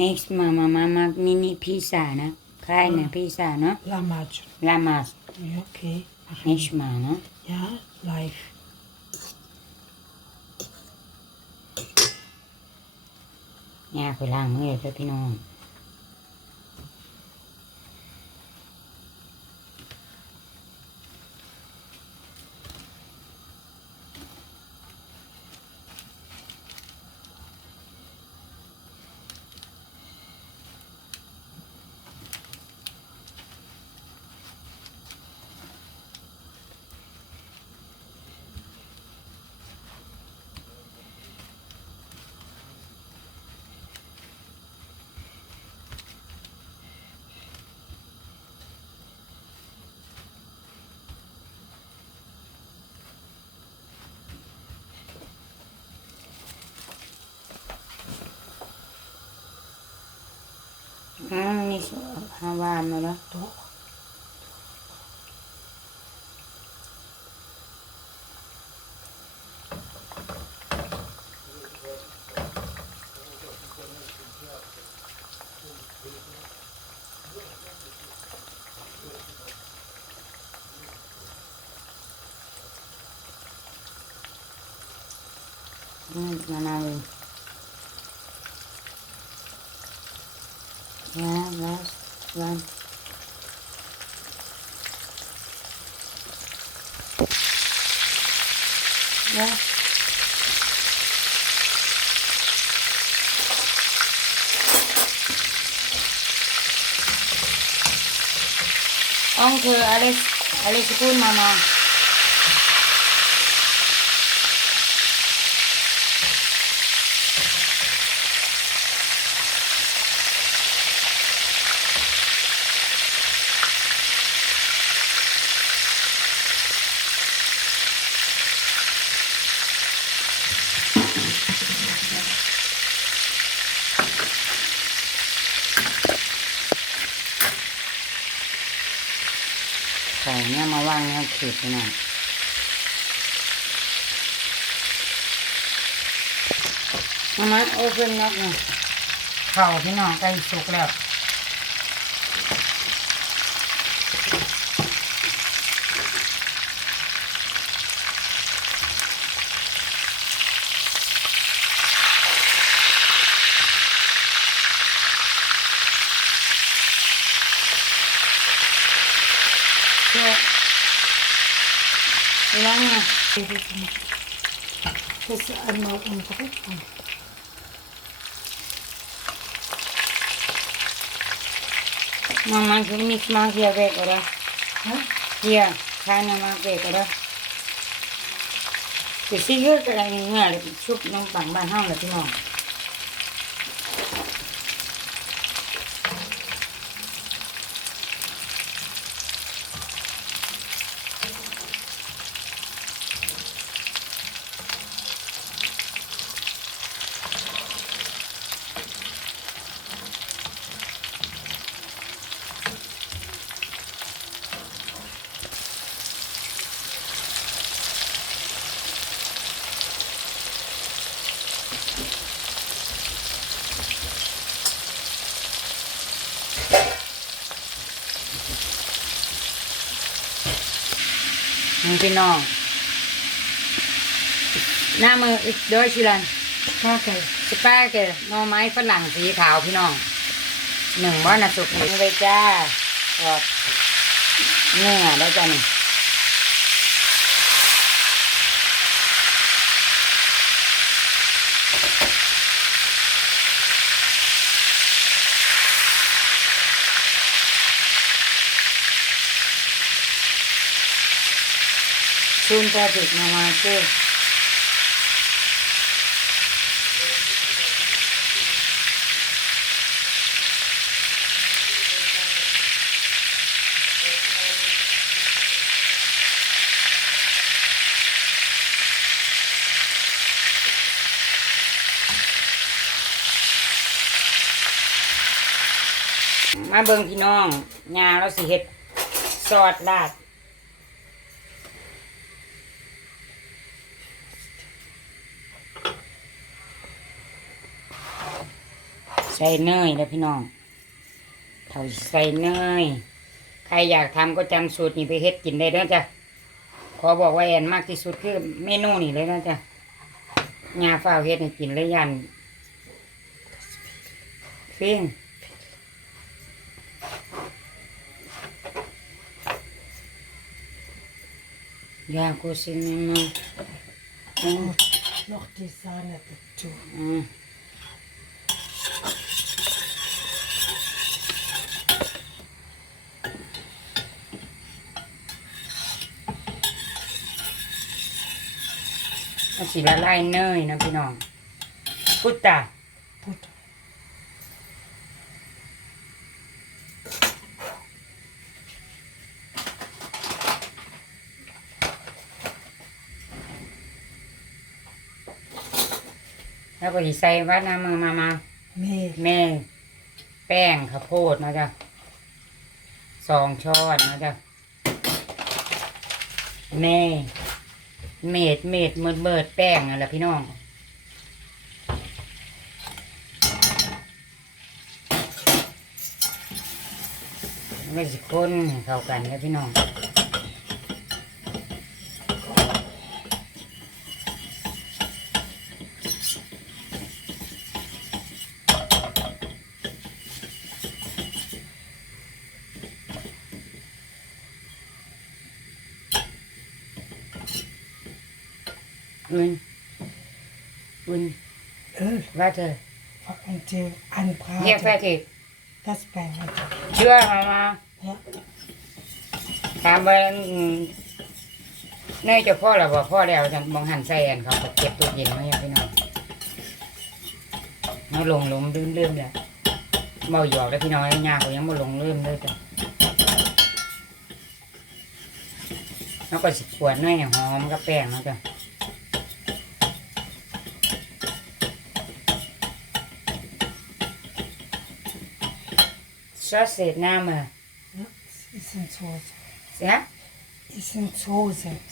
next มามามามามินิพิซซ่านะคล้ายนะพิซซ่าเนาะ Lahmacun. ลามาส Ja, okay. next มาเนาะ Ja, live. ย่าไปล้างมือเด้อพี่น้อง อืมนี่ฮาว Yeah, last one. Yeah. Uncle, Alice, Alice pun mama. างให้เข็ดนะมามันโอเพ่นนกนี่เข่าพี่น้องใกล้สุกแล้ว nha จะสอันมาอุ่นก็ได้ Mama cứ mix mà kia về rồi đó ฮะ Kia Khai nè mà về rồi đó Thì xí hứa cái này nghe là chụp nó bằng bàn hông là cái nòng มึงพี่น้อง หน้ามืออีกเด้อยชิลันข้าวไก่สปาเกตหน่อไม้ฝรั่งสีขาวพี่น้องหนึ่งว่าน่ะสุกนี่เลยจ้าทอดเนื้อได้จ้าหนึ่ง ซุนปลาถึกมามาเจ้มาเบิ่งพี่น้องงาเราสิเฮ็ดซอสลาด ใส่เนยแล้วพี่น้องเท่าใส่เนย ใครอยากทำก็จำสูตรนี้ไปเฮ็ดกินได้เด้อจ้ะ ขอบอกว่าแอนมากที่สุดคือเมนูนี่เลยนะจ้ะยาฝ้าเฮ็ดให้กินเลยยันฟิงยากูสินมาอืม Noch die Sahne dazu. อื มมันสิละลายเนยนะพี่น้องพุตตา Butter. แล้วก็สิใส่วัดน้ำมือมามา Mehl. แม่แป้งข้าวโพดนะจ๊ะสองช้อนนะจ๊ะแม่ เม็ดเม็ดเมิดเมิดแป้งอะไรพี่น้องไม่สิคนเข้ากันนะพี่น้อง มึงมึง Öl. ว่าเธอ Und die anbraten. เรียกแฟติ Das bei mir. เชื่อมามา Ja. ถามว่าอืมเนยจะพ่อหรือบ่พ่อแล้วจะมองหันใส่อันเขาก็เก็บตู้เย็นไว้อะพี่น้องมาลงลงลืมลืมเลยเมาหยอกแล้วพี่น้องไอ้ยาเขายังมาลงลืมเลยจ้ะแล้วก็สิขวดเนยหอมกับแป้งนะจ้ะซอสเสร็จน้ำมา ja. Ist in Soße. เสีย Ist in Soße.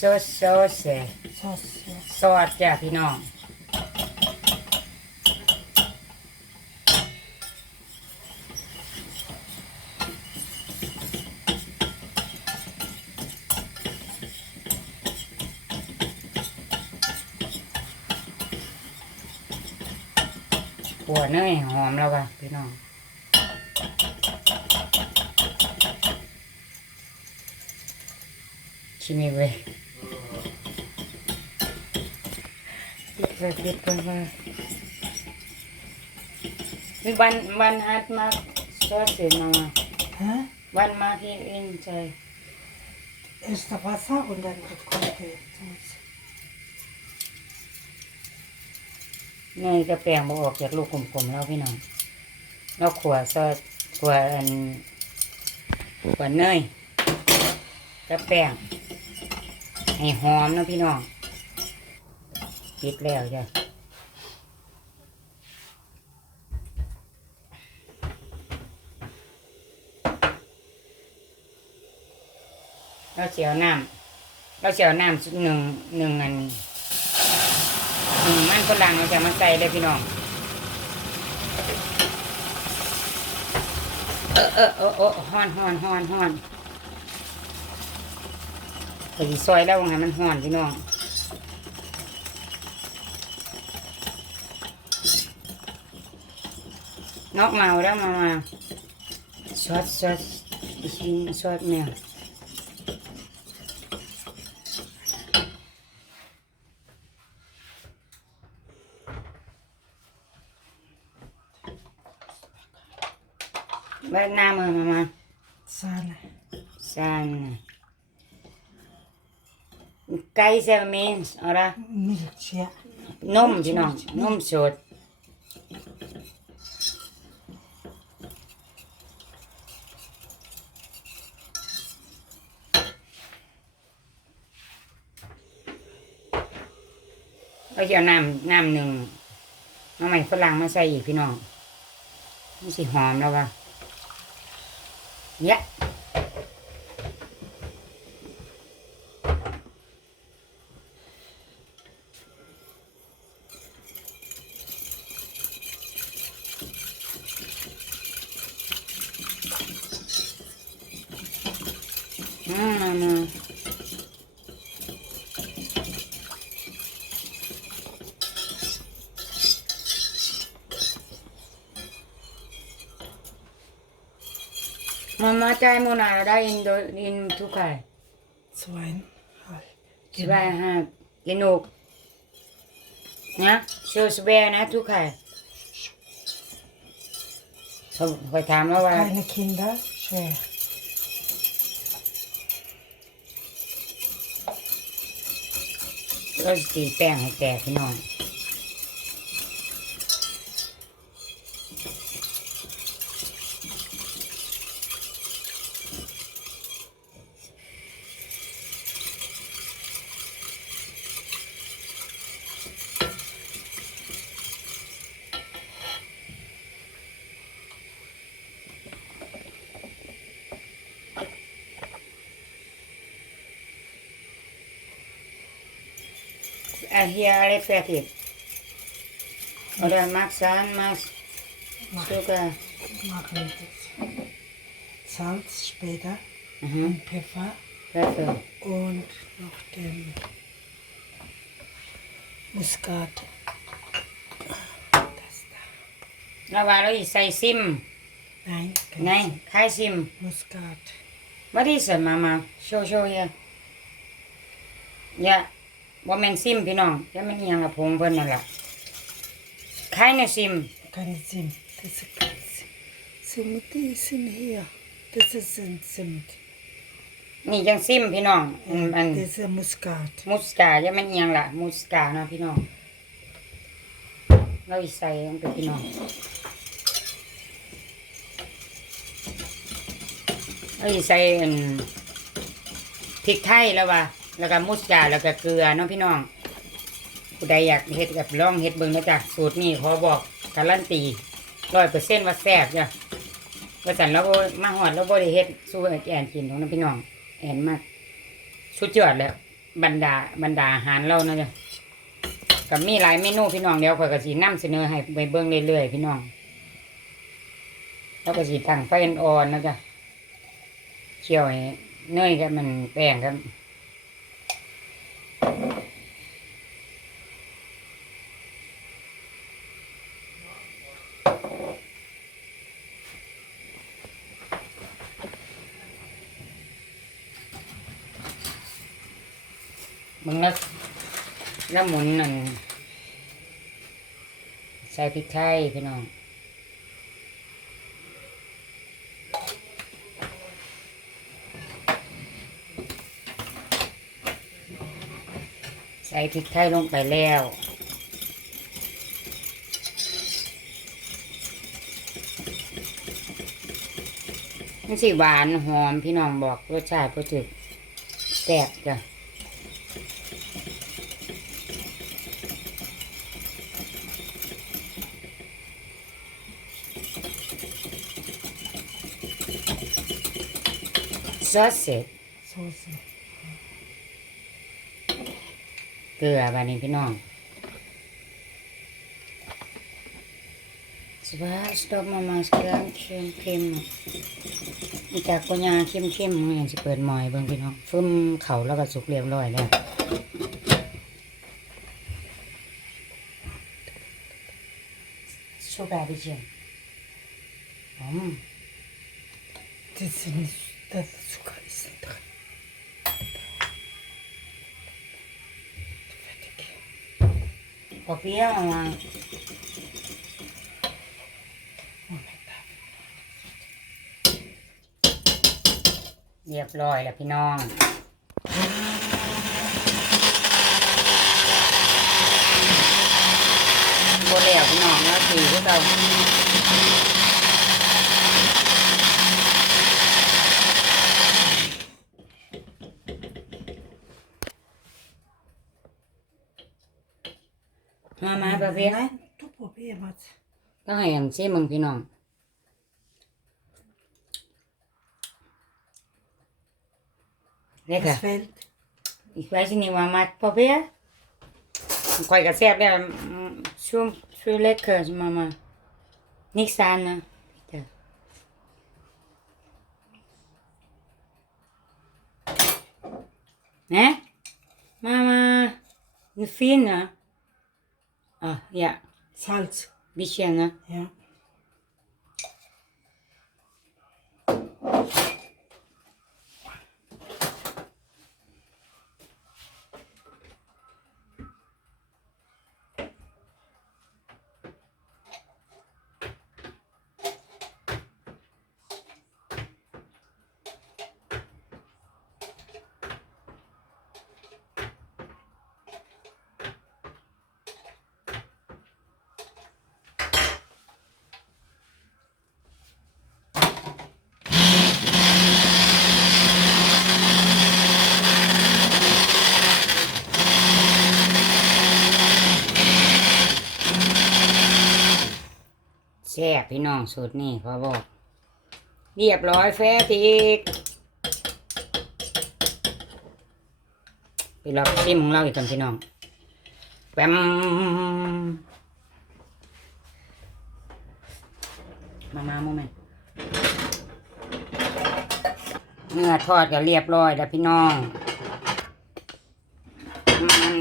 ซอสซอสเสร็จ Sauce, ja. ซอสจ้ะพี่น้องหัวเนยหอมแล้วว่ะพี่น้อง ชิมิเว้ยปิดเลยปิดเลยว่ามีวันวันฮัดมาซอสเสร็จมา Hä? วันมาที่อินใจ Erst das Wasser und dann kommt die Soße. เนยกับแป้งบออกจากลูกกลมๆแล้วพี่น้องแล้วขวซอสขวอันขวเนย กับแป้งให้หอมนะพี่น้องปิดแล้วจ้ะเราเสียวน้ำเราเสียวน้ำสุดหนึ่งหนึ่งอันหนึ่งมันฝรั่งเราจะมาใส่เลยพี่น้องเออเออเออเออฮ้อนฮอนฮอน ฮ้อนไปสิซอยแล้วว่าไงมันฮ้อนพี่น้องนอกเมาแล้วมามาซอสซอสอีกทีซอสแมวบ้านหน้ามือมามา Sahne. ซันไก่เซเว่น มินส์เอาละ Milch, ja. นมพี่น้องนมสดเราจะเอาน้ำน้ำหนึ่งน้ำใหม่ฝรั่งมาใส่อีกพี่น้องมันสิหอมแล้วว่ะเยะ Mama Monat da in, do- in Türkei. Zweieinhalb. Zweieinhalb. Genug. Na, so schwer na Türkei. เขาคอยถามแล้วว่า Keine Kinder, schwer. เราสิตีแป้งให้แตกพี่น้อง Ah, hier alle fertig. Oder magst du an, magst Zucker? Machen wir das. Salz später Mhm. und Pfeffer Pfeffer. und noch den Muskat. Das da. แล้วว่าเราอีใส่ซิม Nein, ไง ganz คล้ายซิม Muskat. What is it, Mama? Show, show here. Yeah. บ่แม่นซิมพี่น้องแล้วมันอิหยังละผงเพิ่นนั่นแหละคล้ายในซิม Keine Zimt. Das ist kein Zimt. Zimt, die sind hier. Das ist ein Zimt. นี่จังซิมพี่น้องอันอัน Das ist ein Muskat. มุสกายังมันอิหยังล่ะ มุสกาเนาะพี่น้องเราอีใส่ลงไปพี่น้องเราอีใส่อันพริกไทยแล้วว่า แล้วก็มุสกาแล้วก็เกลือเนาะพี่น้องผู้ใดอยากเฮ็ดกับลองเฮ็ดเบิ่งนะจ๊ะสูตรนี้ขอบอกการันตีร้อยเปอร์เซ็นต์ว่าแซ่บจ้ะว่าสันเราบ่มาหอดเราบ่ได้เฮ็ดสู้แอนกินของน้องพี่น้องแอนมากสุดยอดแล้วบรรดาบรรดาอาหารเรานะจ๊ะกับมีหลายเมนูพี่น้องเดี๋ยวข่อยก็สินํเสนอให้ไปเบิ่งเรื่อยๆพี่น้องแล้วก็สิตั้งไฟอ่อนๆนะจ๊ะเคี่ยวให้เนยกับมันแป้งครับ มึงแล้วแล้วหมุนนั่นใส่พริกไทยพี่น้อง ส่พริกไทยลงไปแล้ว มันสิหวานหอมพี่น้องบอกรสชาติก็ถึกแซ่บจ้ะซอสเสร็จ Soße. เเกลือบานี้พี่น้องสวัสดีมามาสกังเค็มเค็มมีจากปัญญาเค็มเค็มๆเนี่ยสิเปิดหมอยเบิ่งพี่น้องฟึ่มเขาแล้วก็สุกเรียบร้อยแล้วโซดาดิเจนอืม Das sind nicht, das Zucker ist nicht drin. Fertig. กว่าเปี้ยวมาเรียบร้อยแล้วพี่น้องโบแล้วพี่น้องแล้วคือพวกเรา มามาประเภท Nein, du probier mal. ก็ให้อย่างเช่มึงพี่น้องเนี่ยค่ะ Was fällt? Ich weiß nicht, was macht Papa? คอยกระแซบแล้วช่วงช่วยเล็กเกินมามานิกซา Ah ja, Salz. Bisschen, şey ne? Ja. พี่น้องสูตรนี่พอบอก เรียบร้อยแฟติกไปลองชิมของเราอีกกันพี่น้องแปมมามาโมเมนต์เนื้อทอดก็เรียบร้อยแล้วพี่น้องมัน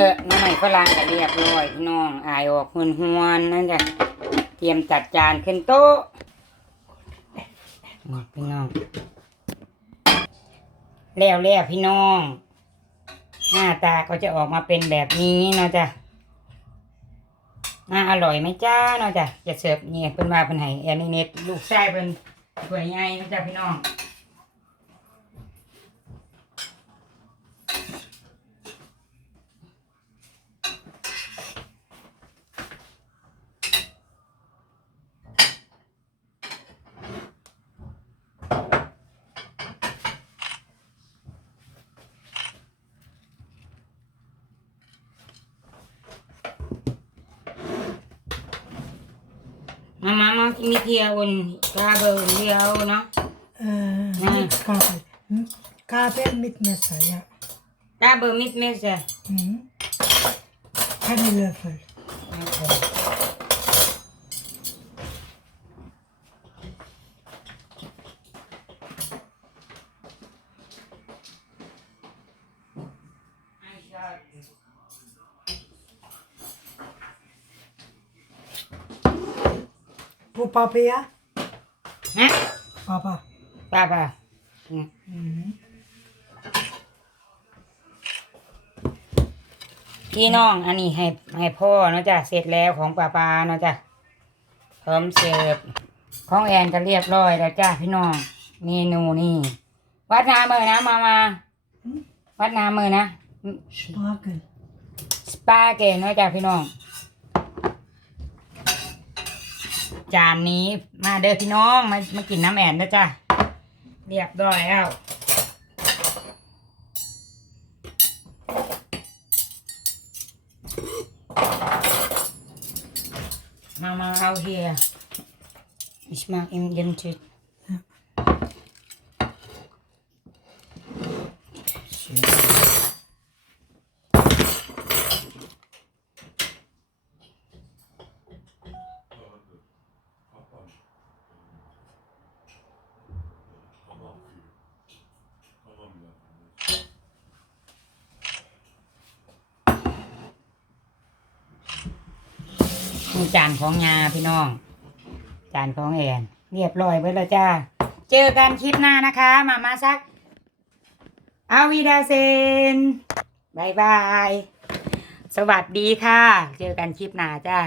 เออน้ำใหม่ฝรั่งก็เรียบร้อยพี่น้องอายออกหวนหวนนั่นจ้ะเตรียมจัดจานขึ้นโต๊ะนี่พี่น้อง แล้วแล้วพี่น้อง หน้าตาก็จะออกมาเป็นแบบนี้เนาะจ้ะน่าอร่อยไหมจ้าเนาะจ้ะจะเสิร์ฟเนี่ยเป็นว่าเป็นไห้แอนนี่เน็ตลูกชายเป็นสวยใหญ่นะจ้ะพี่น้อง มามา มากินเทียอุ่นกาเบอร์เดียวเนาะ Äh, Mhm. mit Kabel. Hm? Kabel mit Messer, ja. กาเบอร์มิดเมสจ้ะ Mhm. Keine Löffel. Wo Papa ja? ฮะ Papa. ป้า ป้า Mhm. พี่น้องอันนี้ให้ให้พ่อเนาะจ้ะเสร็จแล้วของป้าปาเนาะจ้ะพร้อมเสิร์ฟของแอนก็เรียบร้อยแล้วจ้ะพี่น้องเมนูนี่วัดนาเมอนะมามาวัดนาเมอนะ Spargel. สปาเกตเนาะจ้ะพี่น้อง จานนี้มาเด้อพี่น้องมามากินน้ำแอนนะจ้ะเรียบร้อยแล้วมามาเอาเฮียอิสมาอิมยันจุด มีจานของยาพี่น้อง จานของแอนเรียบร้อยไว้แล้วจ้า เจอกันคลิปหน้านะคะ มามาซัก อาวีดาเซนบายบาย สวัสดีค่ะ เจอกันคลิปหน้าจ้า